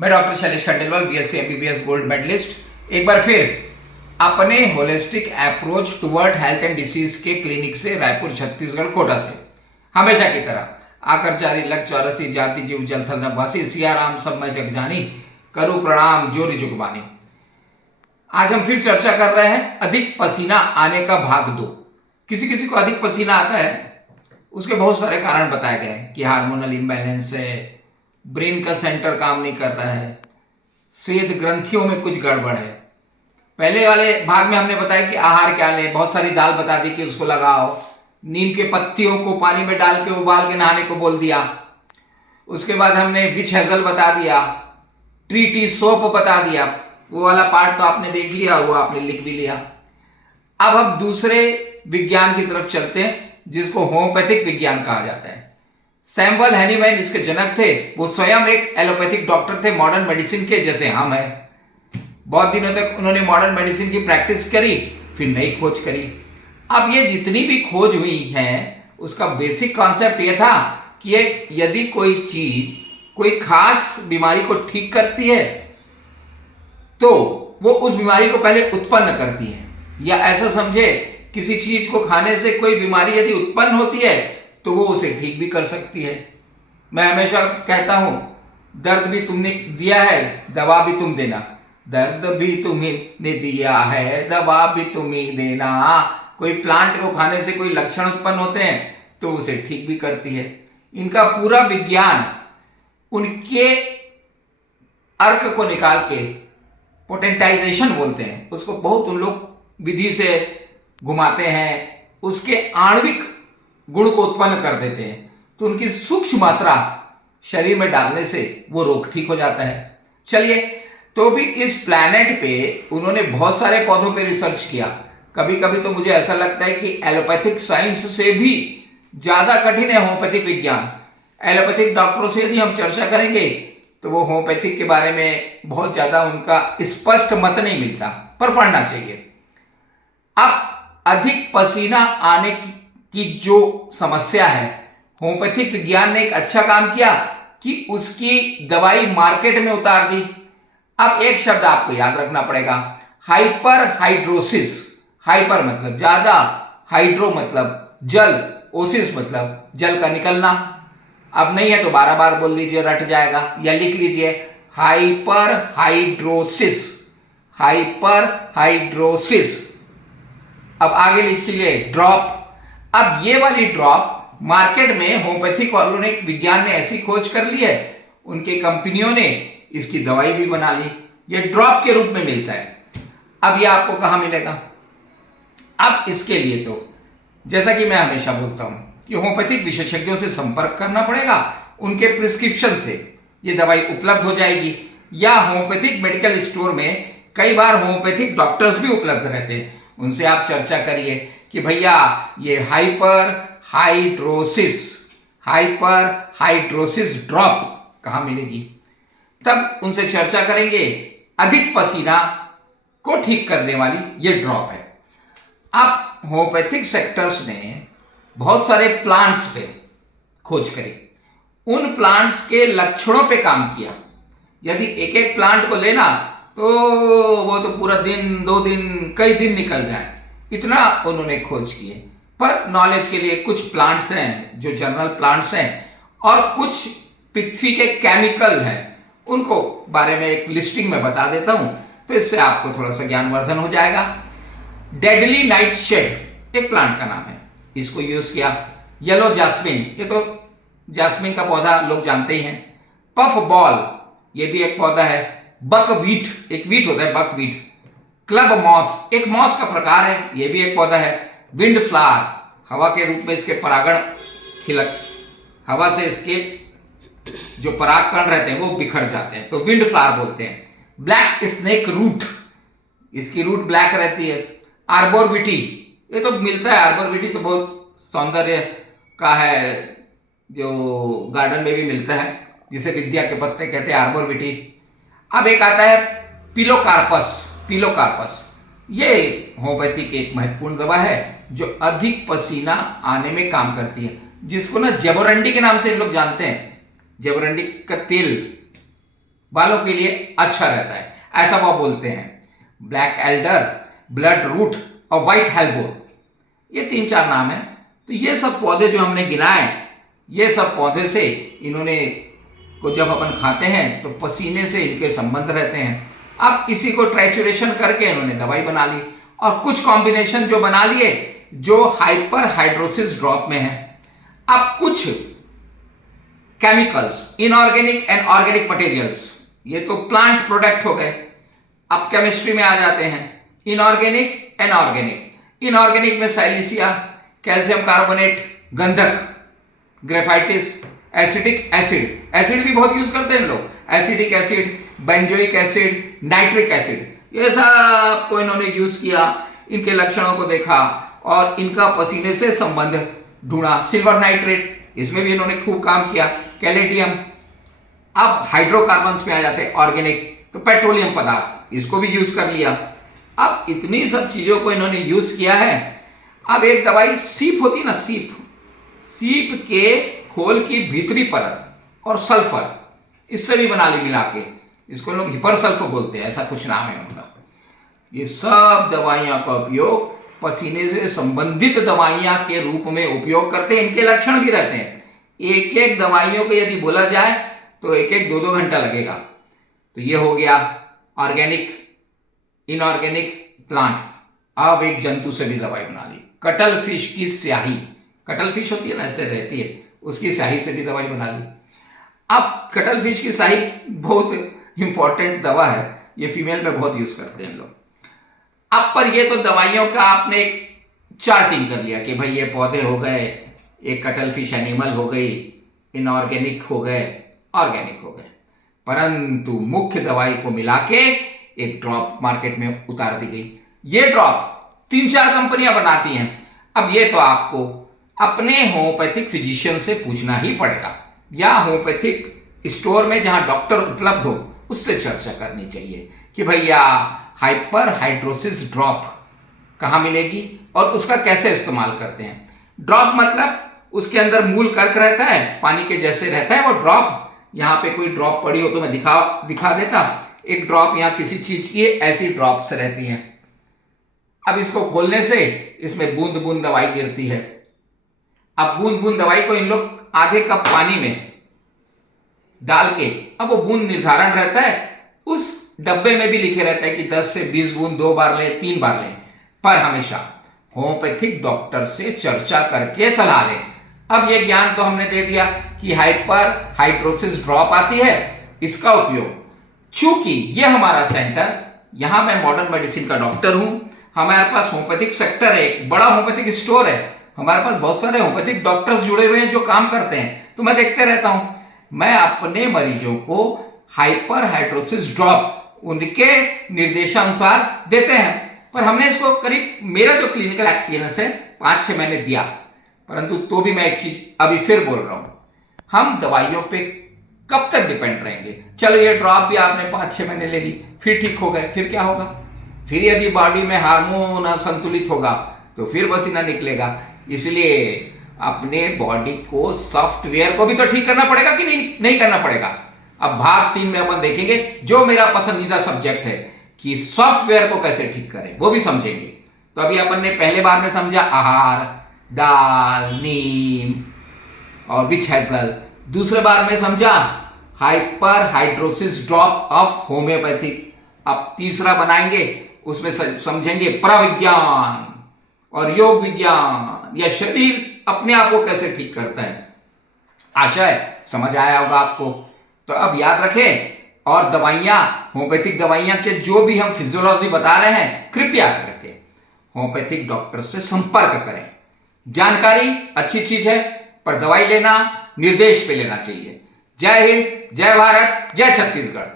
मैं doctor Shailesh Khandelwal, BSc MBBS gold medallist, एक बार फिर अपने holistic approach toward health and disease के क्लिनिक से रायपुर छत्तीसगढ़ कोटा से हमेशा की तरह आकर चारी लग चौरसी जाति जीव जल थल नभासी सियाराम सब मैं जग जानी करूँ प्रणाम जोरी जुगबानी। आज हम फिर चर्चा कर रहे हैं अधिक पसीना आने का भाग 2। किसी किसी को अधिक पसीना आता है, उसके बहुत सारे कारण बताए गए हैं कि हार्मोनल इम्बैलेंस है, ब्रेन का सेंटर काम नहीं कर रहा है, स्वेद ग्रंथियों में कुछ गड़बड़ है। पहले वाले भाग में हमने बताया कि आहार क्या लें, बहुत सारी दाल बता दी कि उसको लगाओ, नीम के पत्तियों को पानी में डाल के उबाल के नहाने को बोल दिया। उसके बाद हमने विच हेजल बता दिया, ट्री टी सोप बता दिया। वो वाला पार्ट तो आपने देख लिया और वो आपने लिख भी लिया। अब हम दूसरे विज्ञान की तरफ चलते हैं जिसको होम्योपैथिक विज्ञान कहा जाता है। सैमुअल हैनीमैन इसके जनक थे। वो स्वयं एक एलोपैथिक डॉक्टर थे, मॉडर्न मेडिसिन के जैसे हम हैं। बहुत दिनों तक उन्होंने मॉडर्न मेडिसिन की प्रैक्टिस करी, फिर नई खोज करी। अब ये जितनी भी खोज हुई है उसका बेसिक कॉन्सेप्ट ये था कि यदि कोई चीज कोई खास बीमारी को ठीक करती है तो वो उस बीमारी को पहले उत्पन्न करती है, या ऐसा समझे किसी चीज को खाने से कोई बीमारी यदि उत्पन्न होती है तो वो उसे ठीक भी कर सकती है। मैं हमेशा कहता हूं, दर्द भी तुमने दिया है, दवा भी तुम देना। दर्द भी तुम्हें दिया है, दवा भी तुम ही देना। कोई प्लांट को खाने से कोई लक्षण उत्पन्न होते हैं तो उसे ठीक भी करती है। इनका पूरा विज्ञान उनके अर्क को निकाल के पोटेंटाइजेशन बोलते हैं, उसको बहुत उन लोग विधि से घुमाते हैं, उसके आणविक गुण को उत्पन्न कर देते हैं, तो उनकी सूक्ष्म मात्रा शरीर में डालने से वो रोग ठीक हो जाता है। चलिए, तो भी इस प्लैनेट पे उन्होंने बहुत सारे पौधों पे रिसर्च किया। कभी कभी तो मुझे ऐसा लगता है कि एलोपैथिक साइंस से भी ज्यादा कठिन है होम्योपैथिक विज्ञान। एलोपैथिक डॉक्टरों से यदि हम चर्चा करेंगे तो वो होम्योपैथिक के बारे में बहुत ज्यादा उनका स्पष्ट मत नहीं मिलता, पर पढ़ना चाहिए। अब अधिक पसीना आने की जो समस्या है, होम्योपैथिक विज्ञान ने एक अच्छा काम किया कि उसकी दवाई मार्केट में उतार दी। अब एक शब्द आपको याद रखना पड़ेगा, हाइपर हाइड्रोसिस। हाइपर मतलब ज्यादा, हाइड्रो मतलब जल, ओसिस मतलब जल का निकलना। अब नहीं है तो 12 बार बोल लीजिए, रट जाएगा, या लिख लीजिए हाइपर हाइड्रोसिस। Hyper hidrosis. अब आगे लिख लीजिए ड्रॉप। अब ये वाली ड्रॉप मार्केट में होम्योपैथिक वालों ने, विज्ञान ने ऐसी खोज कर ली है, उनके कंपनियों ने इसकी दवाई भी बना ली। ये ड्रॉप के रूप में मिलता है। अब ये आपको कहां मिलेगा? अब इसके लिए तो जैसा कि मैं हमेशा बोलता हूं कि होम्योपैथिक विशेषज्ञों से संपर्क करना पड़ेगा। उनके प्रिस्क्रिप्शन से ये दवाई उपलब्ध हो जाएगी, या होम्योपैथिक मेडिकल स्टोर में कई बार होम्योपैथिक डॉक्टर्स भी उपलब्ध रहते हैं। उनसे आप चर्चा करिए कि भैया ये हाइपर हाइड्रोसिस ड्रॉप कहां मिलेगी। तब उनसे चर्चा करेंगे। अधिक पसीना को ठीक करने वाली ये ड्रॉप है। अब होम्योपैथिक सेक्टर्स ने बहुत सारे प्लांट्स पे खोज करी, उन प्लांट्स के लक्षणों पे काम किया। यदि एक एक प्लांट को लेना तो वो तो पूरा दिन, 2 दिन, कई दिन निकल जाए, इतना उन्होंने खोज किए। पर नॉलेज के लिए कुछ प्लांट्स हैं जो जनरल प्लांट्स हैं, और कुछ पृथ्वी के केमिकल हैं, उनको बारे में एक लिस्टिंग में बता देता हूं, तो इससे आपको थोड़ा सा ज्ञानवर्धन हो जाएगा। डेडली नाइट शेड एक प्लांट का नाम है, इसको यूज किया। येलो जैस्मिन, ये तो जैस्मिन का पौधा लोग जानते ही हैं। पफ बॉल, ये भी एक पौधा है। बकवीट, एक वीट होता है बकवीट। क्लब मॉस, एक मॉस का प्रकार है, ये भी एक पौधा है। विंड फ्लावर, हवा के रूप में इसके परागण खिलक, हवा से इसके जो परागकण रहते हैं वो बिखर जाते हैं, तो विंड फ्लावर बोलते हैं। ब्लैक स्नेक रूट, इसकी रूट ब्लैक रहती है। आर्बोरविटी, ये तो मिलता है, आर्बोरविटी तो बहुत सौंदर्य का है, जो गार्डन में भी मिलता है, जिसे विद्या के पत्ते कहते हैं, आर्बोरविटी। अब एक आता है पिलोकार्पस। ये होम्योपैथी की एक महत्वपूर्ण दवा है जो अधिक पसीना आने में काम करती है, जिसको ना जबोरंडी के नाम से लोग जानते हैं। जबरंडी का तेल बालों के लिए अच्छा रहता है, ऐसा वो बोलते हैं। ब्लैक एल्डर, ब्लड रूट और व्हाइट हेल्बोर, ये 3-4 नाम है। तो ये सब पौधे जो हमने गिनाए, ये सब पौधे से इन्होंने को जब अपन खाते हैं तो पसीने से इनके संबंध रहते हैं। अब इसी को ट्राइचुरेशन करके इन्होंने दवाई बना ली, और कुछ कॉम्बिनेशन जो बना लिए जो हाइपर हाइड्रोसिस ड्रॉप में है। अब कुछ chemicals, inorganic and organic materials, ये तो प्लांट प्रोडक्ट हो गए। अब केमिस्ट्री में आ जाते हैं, इनऑर्गेनिक एंड ऑर्गेनिक। इनऑर्गेनिक में साइलिसिया, कैल्शियम कार्बोनेट, गंधक, ग्रेफाइटिस, एसिडिक एसिड, एसिड भी बहुत यूज करते हैं लोग, acidic acid, benzoic acid, nitric acid, ये सब को इन्होंने यूज किया, इनके लक्षणों को देखा और इनका पसीने से संबंध ढूंढा। सिल्वर नाइट्रेट, इसमें भी इन्होंने खूब काम किया। कैलेडियम। अब हाइड्रोकार्बन्स में आ जाते हैं ऑर्गेनिक, तो पेट्रोलियम पदार्थ, इसको भी यूज कर लिया। अब इतनी सब चीजों को इन्होंने यूज किया है। अब एक दवाई सीप होती ना, सीप, सीप के खोल की भीतरी परत और सल्फर, इससे भी बना ली मिला के, इसको लोग हिपर सल्फर बोलते हैं, ऐसा कुछ नाम है उनका। ये सब दवाइयां का उपयोग पसीने से संबंधित दवाइयां के रूप में उपयोग करते हैं। इनके लक्षण भी रहते हैं। एक एक दवाइयों को यदि बोला जाए तो 1-2 घंटा लगेगा। तो ये हो गया ऑर्गेनिक, इनऑर्गेनिक, प्लांट। अब एक जंतु से भी दवाई बना ली, कटल फिश की स्याही, कटल फिश होती है ना, ऐसे रहती है, उसकी स्याही से भी दवाई बना ली। अब कटल फिश की स्याही बहुत इंपॉर्टेंट दवा है, ये फीमेल में बहुत यूज करते हैं लोग। अब पर ये तो दवाइयों का आपने एक चार्टिंग कर लिया कि भाई ये पौधे हो गए, एक कटल फिश एनिमल हो गई, इनऑर्गेनिक हो गए, ऑर्गेनिक हो गए। परंतु मुख्य दवाई को मिला के एक ड्रॉप मार्केट में उतार दी गई। ये ड्रॉप 3-4 कंपनियां बनाती हैं। अब ये तो आपको अपने होम्योपैथिक फिजिशियन से पूछना ही पड़ेगा, या होम्योपैथिक स्टोर में जहां डॉक्टर उपलब्ध हो उससे चर्चा करनी चाहिए कि भैया हाइपर हाइड्रोसिस ड्रॉप कहाँ मिलेगी और उसका कैसे इस्तेमाल करते हैं। ड्रॉप मतलब उसके अंदर मूल कर्क रहता है, पानी के जैसे रहता है वो ड्रॉप। यहाँ पे कोई ड्रॉप पड़ी हो तो मैं दिखा देता, एक ड्रॉप यहाँ किसी चीज की ऐसी ड्रॉप्स रहती हैं। अब इसको खोलने से इसमें बूंद बूंद दवाई गिरती है। अब बूंद बूंद दवाई को इन लोग आधे कप पानी में डाल के, अब वो बूंद निर्धारण रहता है, उस डब्बे में भी लिखे रहता है कि 10 से 20 बूंद 2 बार लें, 3 बार लें, पर हमेशा होम्योपैथिक डॉक्टर से चर्चा करके सलाह लें। अब ये ज्ञान तो हमने दे दिया कि हाइपर हाइड्रोसिस ड्रॉप आती है, इसका उपयोग, चूंकि ये हमारा सेंटर, यहां मैं मॉडर्न मेडिसिन का डॉक्टर हूं, हमारे पास होम्योपैथिक सेक्टर है, एक बड़ा होम्योपैथिक स्टोर है, हमारे पास बहुत सारे होम्योपैथिक डॉक्टर्स जुड़े हुए हैं जो काम करते हैं, तो मैं देखते रहता हूं। मैं अपने मरीजों को हाइपर हाइड्रोसिस ड्रॉप उनके निर्देशानुसार देते हैं। पर हमने इसको करीब, मेरा जो क्लिनिकल एक्सपीरियंस है 5-6 महीने दिया, परंतु तो भी मैं एक चीज अभी फिर बोल रहा हूं, हम दवाइयों पे कब तक डिपेंड रहेंगे। चलो ये ड्रॉप भी आपने 5-6 महीने ले ली, फिर ठीक हो गए, फिर क्या होगा? फिर यदि बॉडी में हार्मोन असंतुलित होगा तो फिर पसीना निकलेगा। इसलिए अपने बॉडी को, सॉफ्टवेयर को भी तो ठीक करना पड़ेगा कि नहीं करना पड़ेगा। अब भाग 3 में अपन देखेंगे, जो मेरा पसंदीदा सब्जेक्ट है कि सॉफ्टवेयर को कैसे ठीक करें, वो भी समझेंगे। तो अभी अपन ने पहले बार में समझा आहार, दाल, नीम और विच हेजल। दूसरे बार में समझा hyper hidrosis drop of homeopathic. अब तीसरा बनाएंगे, उसमें समझेंगे प्रविज्ञान और योग विज्ञान, या शरीर अपने आप को कैसे ठीक करता है। आशा है समझ आया होगा आपको। तो अब याद रखें, और दवाइयां, होम्योपैथिक दवाइयां के जो भी हम फिजियोलॉजी बता रहे हैं, कृपया करके होम्योपैथिक डॉक्टर से संपर्क करें। जानकारी अच्छी चीज है, पर दवाई लेना निर्देश पे लेना चाहिए। जय हिंद, जय भारत, जय छत्तीसगढ़।